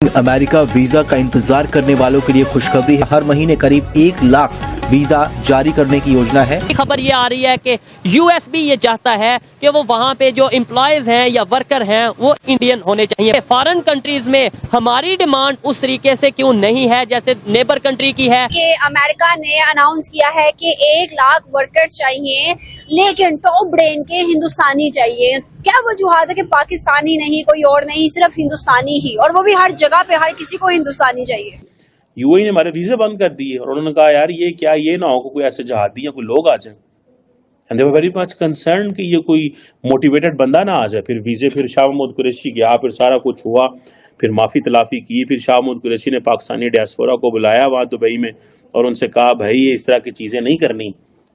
America visa का इंतजार करने वालों के लिए खुशखबरी है। हर महीने करीब 1 लाख वीजा जारी करने की योजना है। खबर ये आ रही है कि यूएस भी ये चाहता है कि वो वहाँ पे जो एम्प्लॉयज हैं या वर्कर हैं वो इंडियन होने चाहिए। फॉरेन कंट्रीज में हमारी डिमांड उस तरीके से क्यों नहीं है जैसे नेबर कंट्री की है। कि अमेरिका ने अनाउंस किया है कि 1 लाख वर्कर्स चाहिए, लेकिन टॉप ब्रेन के हिंदुस्तानी चाहिए। क्या वजूहत है कि पाकिस्तानी नहीं, कोई और नहीं, सिर्फ हिंदुस्तानी ही, और वो भी हर जगह पे हर किसी को हिंदुस्तानी चाहिए। यूएई ने हमारे वीजे बंद कर दिए और उन्होंने कहा यार ये क्या, ये ना हो कोई ऐसे जहादी या कोई लोग आ जाए। And they were very much concern कि ये कोई मोटिवेटेड बंदा ना आ जाए। फिर वीजे, फिर शाह महमूद कुरैशी गया, फिर सारा कुछ हुआ, फिर माफी तलाफी की, फिर शाह महमूद कुरैशी ने पाकिस्तानी डायस्पोरा को बुलाया वहाँ दुबई में और उनसे कहा भाई ये इस तरह की चीजें नहीं करनी,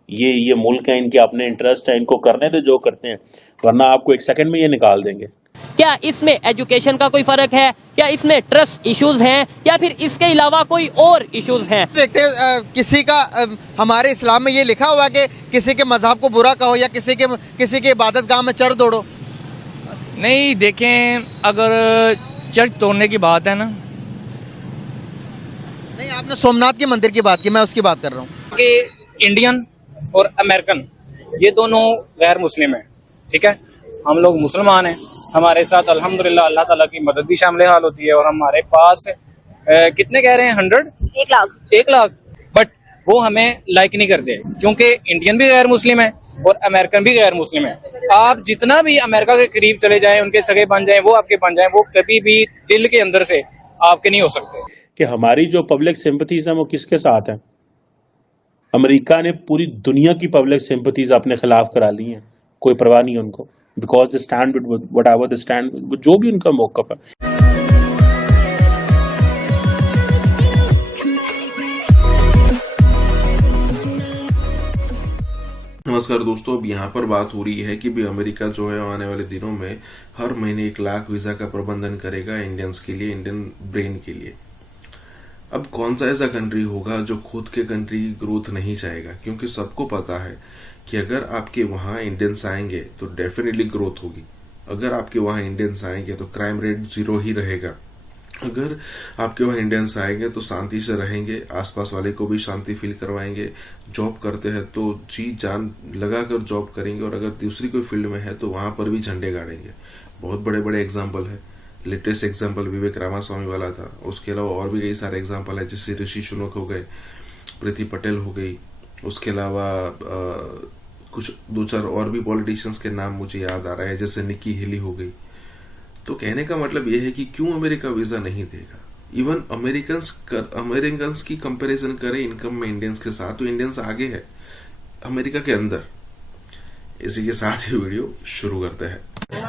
ये मुल्क है, इनके अपने इंटरेस्ट है, इनको करने दे जो करते हैं, वरना आपको 1 सेकंड में ये निकाल देंगे। क्या इसमें एजुकेशन का कोई फर्क है, क्या इसमें ट्रस्ट इश्यूज हैं, या फिर इसके अलावा कोई और इश्यूज हैं? देखते किसी का हमारे इस्लाम में ये लिखा हुआ है कि किसी के मजहब को बुरा कहो या किसी के इबादत गाह में चढ़ दौड़ो। नहीं, देखें अगर चर्च तोड़ने की बात है ना, नहीं आपने सोमनाथ के मंदिर की बात की, मैं उसकी बात कर रहा हूँ कि इंडियन और अमेरिकन ये दोनों गैर मुस्लिम हैं, ठीक है। हम लोग मुसलमान हैं, हमारे साथ अल्हम्दुलिल्लाह अल्लाह ताला की मदद भी शामिल हाल होती है, और हमारे पास कितने कह रहे हैं 1 लाख, बट वो हमें लाइक नहीं करते क्योंकि इंडियन भी गैर मुस्लिम है और अमेरिकन भी गैर मुस्लिम है। आप जितना भी अमेरिका के करीब चले जाएं, उनके सगे बन जाएं, वो आपके बन जाएं, वो कभी भी दिल के अंदर से आपके नहीं हो सकते। कि हमारी जो पब्लिक सिंपथीज हैं वो किसके साथ हैं? अमेरिका ने पूरी दुनिया की पब्लिक सिंपथीज अपने खिलाफ करा ली हैं, कोई परवाह नहीं उनको, because they stand with whatever they stand, जो भी उनका मौक़िफ़ है। नमस्कार दोस्तों, अब यहाँ पर बात हो रही है कि भी अमेरिका जो है आने वाले दिनों में हर महीने 1 लाख वीजा का प्रबंधन करेगा इंडियंस के लिए, इंडियन ब्रेन के लिए। अब कौन सा ऐसा कंट्री होगा जो खुद के कंट्री की ग्रोथ नहीं चाहेगा, क्योंकि सबको पता है कि अगर आपके वहाँ इंडियंस आएंगे तो डेफिनेटली ग्रोथ होगी। अगर आपके वहाँ इंडियंस आएंगे तो क्राइम रेट 0 ही रहेगा। अगर आपके वहाँ इंडियंस आएंगे तो शांति से रहेंगे, आसपास वाले को भी शांति फील करवाएंगे। जॉब करते हैं तो जी जान लगा कर जॉब करेंगे, और अगर दूसरी कोई फील्ड में है तो वहाँ पर भी झंडे गाड़ेंगे। बहुत बड़े बड़े एग्जाम्पल है। लेटेस्ट एग्जाम्पल विवेक रामास्वामी वाला था, उसके अलावा और भी कई सारे एग्जाम्पल है, जैसे ऋषि सुनक हो गए, प्रीति पटेल हो गई, उसके अलावा कुछ 2-4 और भी पॉलिटिशियंस के नाम मुझे याद आ रहा है, जैसे निकी हेली हो गई। तो कहने का मतलब यह है कि क्यों अमेरिका वीजा नहीं देगा। इवन अमेरिकन्स की कंपैरिजन करें इनकम में इंडियंस के साथ, तो इंडियंस आगे है अमेरिका के अंदर। इसी के साथ ही वीडियो शुरू करते हैं।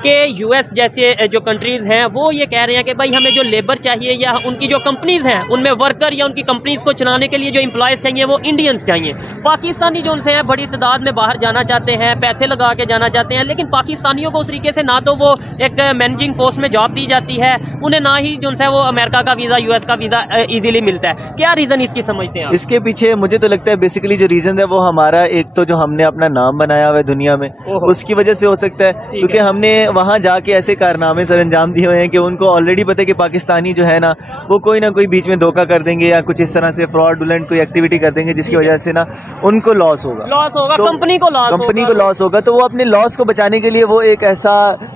कि यूएस जैसे जो कंट्रीज हैं वो ये कह रहे हैं कि भाई हमें जो लेबर चाहिए या उनकी जो कंपनीज हैं उनमें वर्कर या उनकी कंपनीज को चलाने के लिए जो एम्प्लॉयज चाहिए वो इंडियंस चाहिए। पाकिस्तानी जो उनसे हैं बड़ी तादाद में बाहर जाना चाहते हैं, पैसे लगा के जाना चाहते हैं, लेकिन पाकिस्तानियों को उस तरीके से ना तो वो एक मैनेजिंग पोस्ट में जॉब दी जाती है, उन्हें ना ही जो है वो अमेरिका का वीज़ा, यूएस का वीज़ा ईजिली मिलता है। क्या रीज़न इसकी समझते हैं? इसके पीछे मुझे तो लगता है बेसिकली जो रीज़न है वो हमारा एक तो जो हमने अपना नाम बनाया हुआ है दुनिया में, उसकी वजह से हो सकता है, क्योंकि हमने वहाँ जाके ऐसे कारनामे सर अंजाम दिए हुए हैं कि उनको ऑलरेडी पता है कि पाकिस्तानी जो है ना वो कोई ना कोई बीच में धोखा कर देंगे या कुछ इस तरह से फ्रॉडुलेंट कोई एक्टिविटी कर देंगे जिसकी वजह से ना उनको लॉस होगा, तो कंपनी को लॉस होगा। तो वो अपने लॉस को बचाने के लिए वो एक ऐसा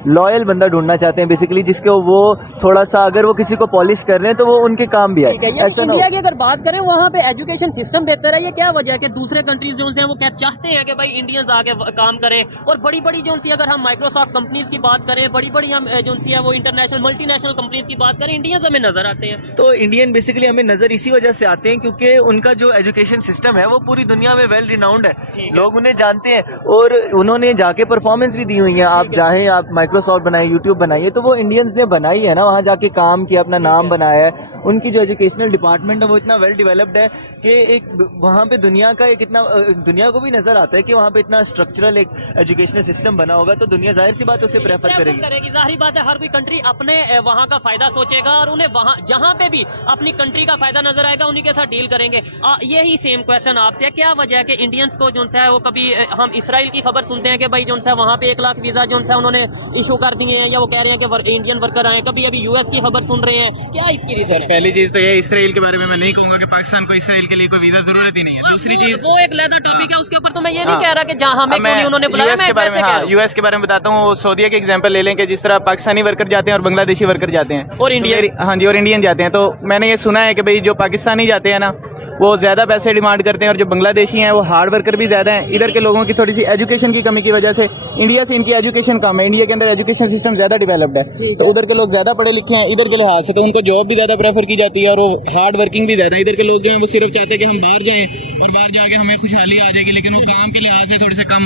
लॉयल बंदा ढूंढना चाहते हैं बेसिकली, जिसके वो थोड़ा सा अगर वो किसी को पॉलिश कर रहे हैं तो वो उनके काम भी आए। ऐसा ना इंडिया की अगर बात करें वहाँ पे एजुकेशन सिस्टम देते रहे, क्या वजह है कि दूसरे कंट्रीज जो हैं वो क्या चाहते हैं कि भाई इंडियंस आके काम करें, और बड़ी बड़ी जो सी अगर हम माइक्रोसॉफ्ट कंपनीज की बात करें, बड़ी बड़ी हम जो सी है वो इंटरनेशनल मल्टीनेशनल कंपनीज की बात करें, इंडियंस हमें नजर आते हैं। तो इंडियन बेसिकली हमें नजर इसी वजह से आते हैं क्योंकि उनका जो एजुकेशन सिस्टम है वो पूरी दुनिया में वेल रिनाउंड है, लोग उन्हें जानते हैं और उन्होंने जाके परफॉर्मेंस भी दी हुई है। आप चाहें आप माइक्रोसॉफ्ट बनाइए, यूट्यूब बनाइए, तो वो इंडियंस ने बनाई है ना, वहाँ जाके काम किया, अपना नाम बनाया है। उनकी जो एजुकेशनल डिपार्टमेंट है वो इतना वेल डेवलप्ड है कि एक वहाँ पे दुनिया का एक इतना दुनिया को भी नजर आता है कि वहाँ पे इतना स्ट्रक्चरल एक एजुकेशनल सिस्टम बना होगा, तो दुनिया जाहिर सी बात उसे इसे प्रेफर करेगी? जाहिर बात है, हर कोई कंट्री अपने वहाँ का फायदा सोचेगा और उन्हें वहाँ जहाँ पे भी अपनी कंट्री का फायदा नजर आएगा उन्हीं के साथ डील करेंगे। यही सेम क्वेश्चन आपसे है, क्या वजह है कि इंडियंस को जो है वो कभी हम इसराइल की खबर सुनते हैं कि भाई जो है वहाँ पे 1 लाख वीजा जो है उन्होंने इशू कर दिए हैं, या वो कह रहे हैं कि इंडियन वर्कर आए, कभी अभी यूएस की खबर सुन रहे हैं, क्या इसकी रीजन है? पहली चीज तो ये, इसराइल के बारे में मैं नहीं कहूंगा कि पाकिस्तान को इसराइल के लिए कोई वीजा जरूरत ही नहीं है। दूसरी चीज, वो एक अलग टॉपिक है, उसके ऊपर तो मैं ये नहीं कह रहा कि जहाँ हमें क्यों नहीं उन्होंने बुलाया। यूएस के बारे में, हाँ, यूएस के बारे में बताता हूँ। सऊदीया के एग्जांपल ले लें कि जिस तरह पाकिस्तानी वर्कर जाते हैं और बांग्लादेशी वर्कर जाते हैं और इंडियन, हाँ जी, और इंडियन जाते हैं, तो मैंने ये सुना है कि भाई जो पाकिस्तानी जाते हैं ना वो ज्यादा पैसे डिमांड करते हैं, और जो बांग्लादेशी हैं वो हार्ड वर्कर भी ज्यादा हैं। इधर के लोगों की थोड़ी सी एजुकेशन की कमी की वजह से इंडिया से इनकी एजुकेशन कम है। इंडिया के अंदर एजुकेशन सिस्टम ज्यादा डेवलप्ड है, तो उधर के लोग ज्यादा पढ़े लिखे हैं इधर के लिहाज से, तो उनको जॉब भी ज्यादा प्रेफर की जाती है और वो हार्ड वर्किंग भी ज्यादा है। इधर के लोग जो हैं वो सिर्फ चाहते हैं कि हम बाहर जाएं और बाहर जाके हमें खुशहाली आ जाएगी, लेकिन वो काम के लिहाज से थोड़े से कम।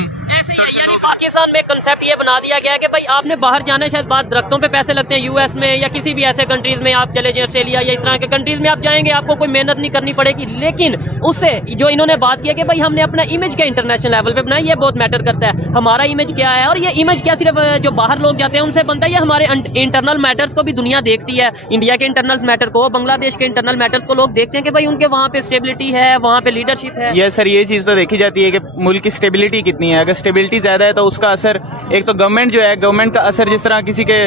यानी पाकिस्तान में कंसेप्ट ये बना दिया गया है कि भाई आपने बाहर जाना है, शायद बात दरख्तों पे पैसे लगते हैं यूएस में या किसी भी ऐसे कंट्रीज में आप चले जाए, ऑस्ट्रेलिया या इस तरह के कंट्रीज में आप जाएंगे, आपको कोई मेहनत नहीं करनी पड़ेगी। लेकिन उससे जो इन्होंने बात किया कि भाई हमने अपना इमेज के इंटरनेशनल लेवल पे बनाया, ये बहुत मैटर करता है। हमारा इमेज क्या है, और ये इमेज क्या सिर्फ जो बाहर लोग जाते हैं उनसे बनता है, ये हमारे इंटरनल मैटर्स को भी दुनिया देखती है। इंडिया के इंटरनल मैटर को, बांग्लादेश के इंटरनल मैटर्स को लोग देखते हैं कि भाई उनके वहाँ पे स्टेबिलिटी है, वहाँ पे लीडरशिप है। यस सर, ये चीज़ तो देखी जाती है कि मुल्क की स्टेबिलिटी कितनी है। अगर स्टेबिलिटी ज़्यादा है तो उसका असर, एक तो गवर्नमेंट जो है, गवर्नमेंट का असर, जिस तरह किसी के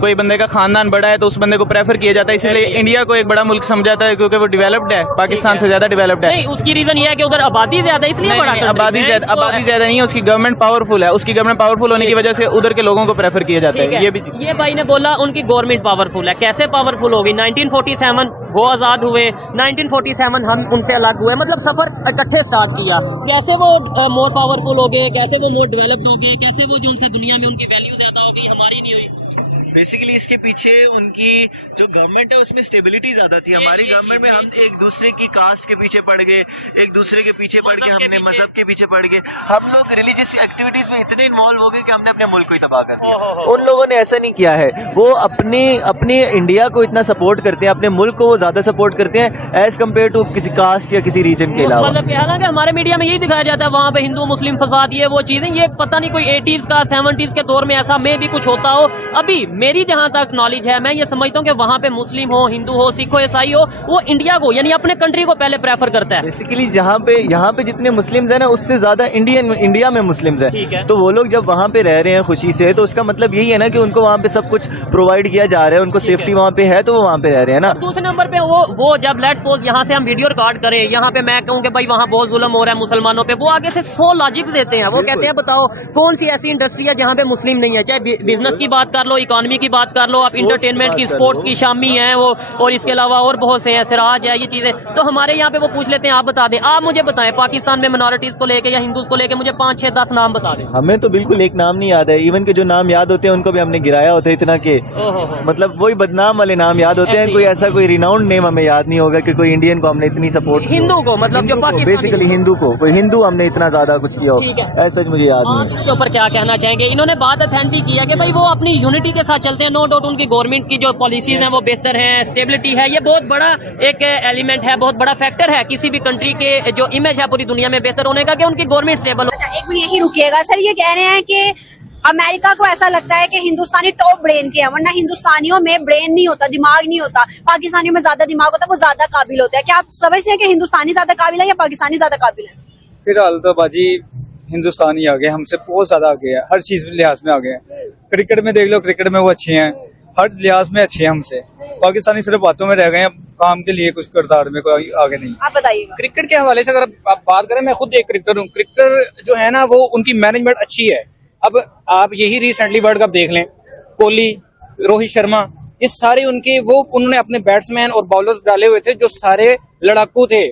कोई बंदे का खानदान बड़ा है तो उस बंदे को प्रेफर किया जाता है, इसलिए इंडिया को एक बड़ा मुल्क समझाता है क्योंकि वो डेवलप्ड है, पाकिस्तान से ज्यादा डेवलप्ड है। नहीं, उसकी रीजन ये है कि उधर आबादी ज्यादा है, इसलिए बड़ा। आबादी ज्यादा नहीं है, उसकी गवर्नमेंट पावरफुल है, उसकी गवर्नमेंट पावरफुल होने की वजह से उधर के लोगों को प्रेफर किया जाता है। ये भाई ने बोला उनकी गवर्नमेंट पावरफुल है, कैसे पावरफुल होगी? 1947 वो आजाद हुए, 1947 हम उनसे अलग हुए, मतलब सफर इकट्ठे स्टार्ट किया। कैसे वो मोर पावरफुल हो गए, कैसे वो मोर डेवलप्ड हो गए, कैसे वो जो उनसे दुनिया में उनकी वैल्यू ज्यादा हो गई, हमारी नहीं हुई? बेसिकली इसके पीछे उनकी जो गवर्नमेंट है उसमें स्टेबिलिटी ज्यादा थी। हमारी गवर्नमेंट में हम एक दूसरे की कास्ट के पीछे पड़ गए, एक दूसरे के पीछे पड़ गए, हमने मजहब के पीछे पड़ गए, हम लोग रिलीजियस एक्टिविटीज में इतने इन्वॉल्व हो गए कि हमने अपने मुल्क को ही तबाह कर दिया। उन लोगों ने ऐसा नहीं किया है, वो अपने इंडिया को इतना सपोर्ट करते हैं, अपने मुल्क को वो ज्यादा सपोर्ट करते हैं एज कम्पेयर टू किसी कास्ट या किसी रीजन के अलावा। मतलब हालांकि हमारे मीडिया में यही दिखाया जाता है वहाँ पे हिंदू मुस्लिम फसाद, ये वो चीजें, ये पता नहीं कोई 80s का 70s के दौर में ऐसा में भी कुछ होता हो। अभी मेरी जहाँ तक नॉलेज है, मैं ये समझता हूँ कि वहाँ पे मुस्लिम हो, हिंदू हो, सिख हो, ईसाई हो, वो इंडिया को यानी अपने कंट्री को पहले प्रेफर करता है। बेसिकली यहाँ पे जितने मुस्लिम्स हैं ना उससे ज्यादा इंडिया में मुस्लिम्स हैं, तो वो लोग जब वहाँ पे रह रहे हैं खुशी से, तो उसका मतलब यही है ना कि उनको वहाँ पे सब कुछ प्रोवाइड किया जा रहा है, उनको सेफ्टी वहाँ पे है, तो वो वहाँ पे रह रहे हैं ना। दूसरे नंबर पे वो जब लेट्स सपोज यहाँ से हम वीडियो रिकॉर्ड करें, यहाँ पे मैं कहूँ कि भाई वहाँ बहुत जुल्म हो रहा है मुसलमानों पे, वो आगे से 100 लॉजिक्स देते हैं। वो कहते हैं बताओ कौन सी ऐसी इंडस्ट्री है जहाँ पे मुस्लिम नहीं है, चाहे बिजनेस की बात कर लो, इकोनॉमी की बात कर लो, आप इंटरटेनमेंट की, स्पोर्ट्स की, शामी है वो, और इसके अलावा और बहुत से हैं, सिराज है, ये चीजें। तो हमारे यहाँ पे वो पूछ लेते हैं आप बता दें, आप मुझे बताएं पाकिस्तान में मिनॉरिटीज को लेके या हिंदूज को लेके मुझे 5, 6, 10 नाम बता दें। हमें तो बिल्कुल एक नाम नहीं याद है, इवन के जो नाम याद होते हैं उनको भी हमने गिराया होता है इतना के, मतलब वही बदनाम वाले नाम याद होते हैं, कोई ऐसा कोई रिनाउंड नेम हमें याद नहीं होगा कि कोई इंडियन को हमने इतनी सपोर्ट, हिंदू को मतलब जो बेसिकली हिंदू को, कोई हिंदू हमने इतना ज्यादा कुछ किया हो, ऐसा मुझे याद नहीं। इसके ऊपर क्या कहना चाहेंगे? इन्होंने बात अथेंटिक किया कि भाई वो अपनी यूनिटी के साथ चलते हैं, नो डाउट उनकी गवर्नमेंट की जो पॉलिसीज हैं वो बेहतर है, स्टेबिलिटी है, ये बहुत बड़ा एक एलिमेंट है, बहुत बड़ा फैक्टर है किसी भी कंट्री के जो इमेज है पूरी दुनिया में बेहतर होने का, कि उनकी गवर्नमेंट स्टेबल हो। अच्छा, एक मिनट यही रुकिएगा सर, ये कह रहे हैं कि अमेरिका को ऐसा लगता है कि हिंदुस्तानी टॉप ब्रेन के हैं, वरना हिंदुस्तानियों में ब्रेन नहीं होता, दिमाग नहीं होता, पाकिस्तानियों में ज्यादा दिमाग होता है, वो ज्यादा काबिल होता है। क्या आप समझते हैं कि हिंदुस्तानी ज्यादा काबिल है या पाकिस्तानी ज्यादा काबिल है? फिलहाल तो बाजी हिंदुस्तानी आ गए, हमसे बहुत ज्यादा आगे है, हर चीज में लिहाज में आगे हैं। क्रिकेट में देख लो, क्रिकेट में वो अच्छे हैं, हर लिहाज में अच्छे हैं हमसे। पाकिस्तानी सिर्फ बातों में रह गए हैं, काम के लिए कुछ किरदार में कोई आगे नहीं। आप बताइए। क्रिकेट के हवाले से अगर आप बात करें, मैं खुद एक क्रिकेटर हूँ, क्रिकेटर जो है ना वो उनकी मैनेजमेंट अच्छी है। अब आप यही रिसेंटली वर्ल्ड कप देख लें, कोहली, रोहित शर्मा, ये सारे उन्होंने अपने बैट्समैन और बॉलर्स डाले हुए थे जो सारे लड़ाकू थे,